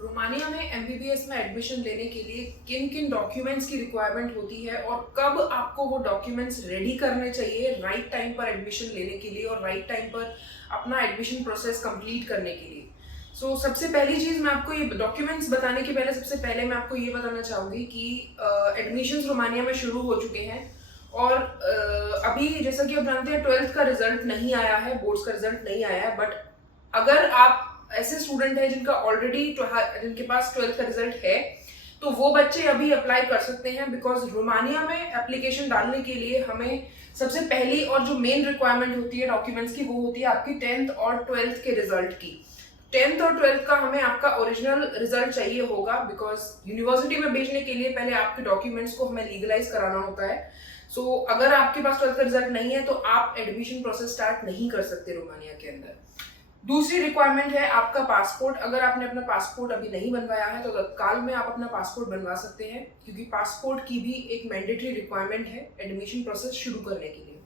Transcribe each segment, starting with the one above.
Romania में MBBS में admission लेने के लिए किन किन डॉक्यूमेंट्स की रिक्वायरमेंट होती है और कब आपको वो डॉक्यूमेंट्स रेडी करने चाहिए राइट टाइम पर एडमिशन लेने के लिए और राइट टाइम पर अपना एडमिशन प्रोसेस कंप्लीट करने के लिए। सबसे पहली चीज़ मैं आपको ये डॉक्यूमेंट्स बताने के पहले सबसे पहले मैं आपको ये बताना चाहूँगी कि एडमिशन्स रोमानिया में शुरू हो चुके हैं और अभी जैसा कि आप जानते हैं 12th का रिजल्ट नहीं आया है, बोर्ड्स का रिजल्ट नहीं आया है। बट अगर आप ऐसे स्टूडेंट हैं जिनके पास 12th का रिजल्ट है तो वो बच्चे अभी अप्लाई कर सकते हैं, बिकॉज रोमानिया में एप्लीकेशन डालने के लिए हमें सबसे पहली और जो मेन रिक्वायरमेंट होती है डॉक्यूमेंट्स की वो होती है आपकी 10th और 12th के रिजल्ट की। 10th और 12th का हमें आपका ओरिजिनल रिजल्ट चाहिए होगा, बिकॉज यूनिवर्सिटी में भेजने के लिए पहले आपके डॉक्यूमेंट्स को हमें लीगलाइज कराना होता है। अगर आपके पास 12th का रिजल्ट नहीं है तो आप एडमिशन प्रोसेस स्टार्ट नहीं कर सकते रोमानिया के अंदर। दूसरी रिक्वायरमेंट है आपका पासपोर्ट। अगर आपने अपना पासपोर्ट अभी नहीं बनवाया है तो तत्काल में आप अपना पासपोर्ट बनवा सकते हैं, क्योंकि पासपोर्ट की भी एक मैंडेटरी रिक्वायरमेंट है एडमिशन प्रोसेस शुरू करने के लिए।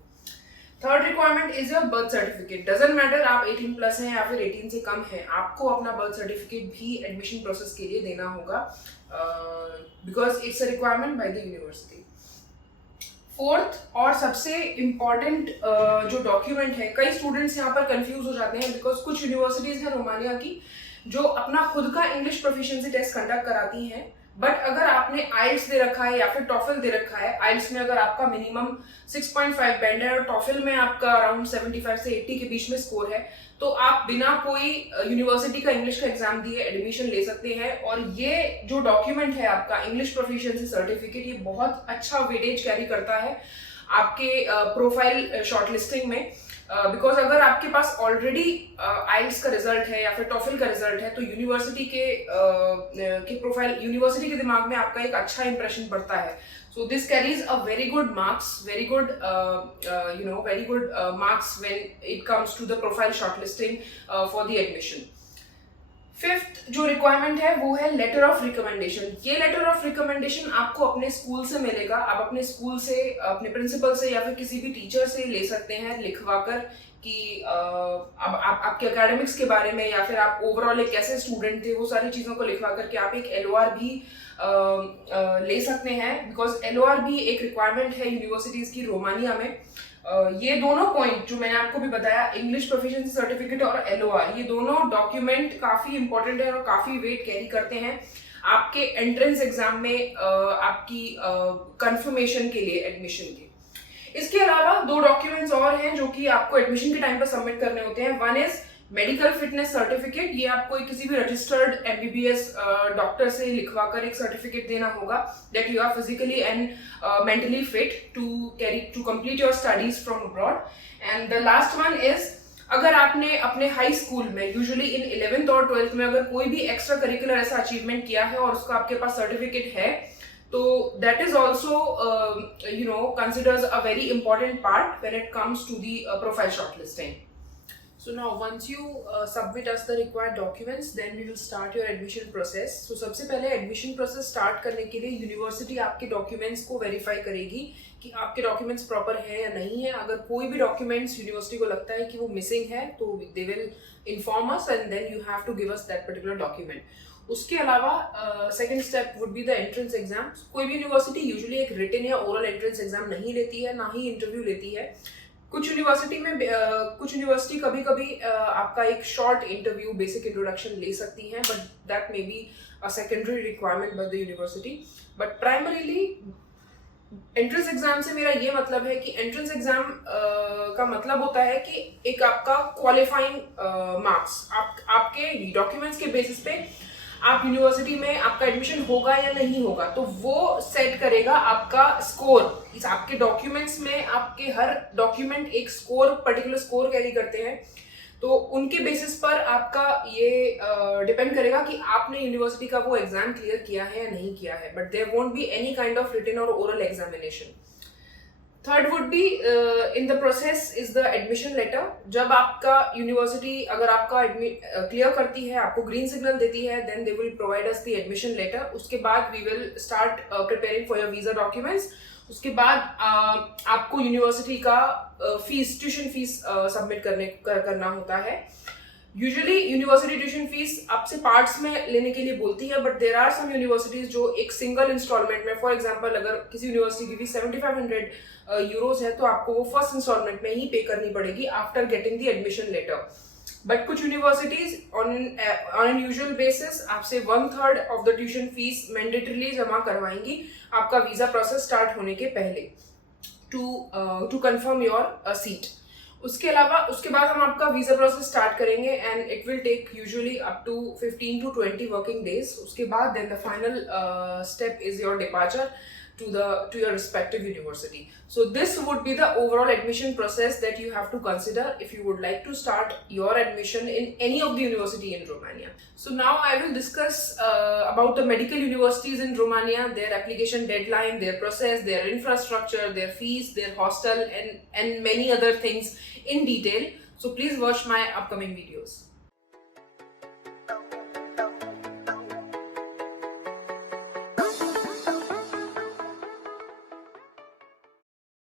Third requirement is your birth certificate. Doesn't matter आप 18 प्लस हैं या फिर 18 से कम है, आपको अपना बर्थ सर्टिफिकेट भी एडमिशन प्रोसेस के लिए देना होगा, because it's a requirement by the university. Fourth और सबसे इम्पॉर्टेंट जो डॉक्यूमेंट है, कई स्टूडेंट्स यहाँ पर कंफ्यूज हो जाते हैं बिकॉज कुछ यूनिवर्सिटीज हैं रोमानिया की जो अपना खुद का इंग्लिश प्रोफिशिएंसी टेस्ट कंडक्ट कराती हैं, बट अगर आपने आइल्स दे रखा है या फिर टॉफिल दे रखा है, आइल्स में अगर आपका मिनिमम 6.5 बैंड है और टॉफिल में आपका अराउंड 75 से 80 के बीच में स्कोर है, तो आप बिना कोई यूनिवर्सिटी का इंग्लिश का एग्जाम दिए एडमिशन ले सकते हैं। और ये जो डॉक्यूमेंट है आपका इंग्लिश प्रोफिशिएंसी सर्टिफिकेट, ये बहुत अच्छा वेटेज कैरी करता है आपके प्रोफाइल शॉर्टलिस्टिंग में, बिकॉज अगर आपके पास ऑलरेडी आइल्स का रिजल्ट है या फिर टॉफिल का रिजल्ट है तो यूनिवर्सिटी के प्रोफाइल, यूनिवर्सिटी के दिमाग में आपका एक अच्छा इंप्रेशन पड़ता है। So this carries a very good marks, very good marks when it comes to the profile shortlisting for the admission. Fifth जो रिक्वायरमेंट है वो है लेटर ऑफ रिकमेंडेशन। ये लेटर ऑफ रिकमेंडेशन आपको अपने स्कूल से मिलेगा। आप अपने स्कूल से, अपने प्रिंसिपल से या फिर किसी भी टीचर से ले सकते हैं लिखवा कर कि अब आपके एकेडमिक्स के बारे में या फिर आप ओवरऑल एक कैसे स्टूडेंट थे, वो सारी चीज़ों को लिखवा करके आप एक LOR भी ले सकते हैं, बिकॉज LOR भी एक रिक्वायरमेंट है यूनिवर्सिटीज़ की रोमानिया में। ये दोनों पॉइंट जो मैंने आपको भी बताया, इंग्लिश प्रोफिशिएंसी सर्टिफिकेट और LOR, ये दोनों डॉक्यूमेंट काफ़ी इंपॉर्टेंट है और काफ़ी वेट कैरी करते हैं आपके एंट्रेंस एग्जाम में आपकी कंफर्मेशन के लिए, एडमिशन के। इसके अलावा दो डॉक्यूमेंट्स और हैं जो कि आपको एडमिशन के टाइम पर सबमिट करने होते हैं। One is medical fitness certificate. ये आपको किसी भी रजिस्टर्ड MBBS डॉक्टर से लिखवा कर एक सर्टिफिकेट देना होगा that you are physically and mentally fit to complete your studies from abroad. And the last one is, अगर आपने अपने हाई स्कूल में यूजुअली इन 11th और 12th में अगर कोई भी एक्स्ट्रा करिकुलर ऐसा अचीवमेंट किया है और उसका आपके पास सर्टिफिकेट है, तो that is also considers a very important part when it comes to the profile shortlisting. So now once you submit us the required documents, then we will start your admission process. So सबसे पहले admission process start करने के लिए university आपके documents को verify करेगी कि आपके डॉक्यूमेंट्स प्रॉपर है या नहीं है। अगर कोई भी डॉक्यूमेंट्स यूनिवर्सिटी को लगता है कि वो मिसिंग है तो they will inform us and then you have to give us that particular document. उसके अलावा second step would be the entrance exam. कोई भी यूनिवर्सिटी यूजुअली एक रिटन या ओरल एंट्रेंस एग्जाम नहीं लेती है, ना ही इंटरव्यू लेती है। कुछ यूनिवर्सिटी कभी कभी आपका एक शॉर्ट इंटरव्यू, बेसिक इंट्रोडक्शन ले सकती हैं, but that may be a secondary requirement by the university. But primarily entrance exam से मेरा ये मतलब है कि एंट्रेंस एग्जाम का मतलब होता है कि एक आपका क्वालिफाइंग मार्क्स, आपके डॉक्यूमेंट्स के बेसिस पे आप यूनिवर्सिटी में आपका एडमिशन होगा या नहीं होगा, तो वो सेट करेगा आपका स्कोर। इस आपके डॉक्यूमेंट्स में आपके हर डॉक्यूमेंट एक स्कोर, पर्टिकुलर स्कोर कैरी करते हैं, तो उनके बेसिस पर आपका ये डिपेंड करेगा कि आपने यूनिवर्सिटी का वो एग्जाम क्लियर किया है या नहीं किया है। But there won't be any kind of written और oral examination. Third would be in the process is the admission letter. जब आपका यूनिवर्सिटी अगर आपका क्लियर करती है, आपको ग्रीन सिग्नल देती है, then they will provide us the admission letter. उसके बाद we will start preparing for your visa documents. उसके बाद आपको यूनिवर्सिटी का फीस, ट्यूशन फीस सबमिट करना होता है। यूजुअली यूनिवर्सिटी ट्यूशन फीस आपसे पार्ट्स में लेने के लिए बोलती है, but there are some universities जो एक सिंगल इंस्टॉलमेंट में, फॉर एग्जांपल अगर किसी यूनिवर्सिटी की फीस 7500 यूरोज है तो आपको वो फर्स्ट इंस्टॉलमेंट में ही पे करनी पड़ेगी after getting the admission letter. But कुछ universities on an usual basis आपसे 1/3 of the tuition fees mandatorily जमा करवाएंगी आपका वीजा प्रोसेस स्टार्ट होने के पहले, टू कंफर्म योर सीट। उसके अलावा उसके बाद हम आपका वीजा प्रोसेस स्टार्ट करेंगे and it will take usually up to 15 to 20 working days. उसके बाद then the final step is your departure to your respective university. So this would be the overall admission process that you have to consider if you would like to start your admission in any of the university in Romania. So now I will discuss about the medical universities in Romania, their application deadline, their process, their infrastructure, their fees, their hostel and many other things in detail. So please watch my upcoming videos.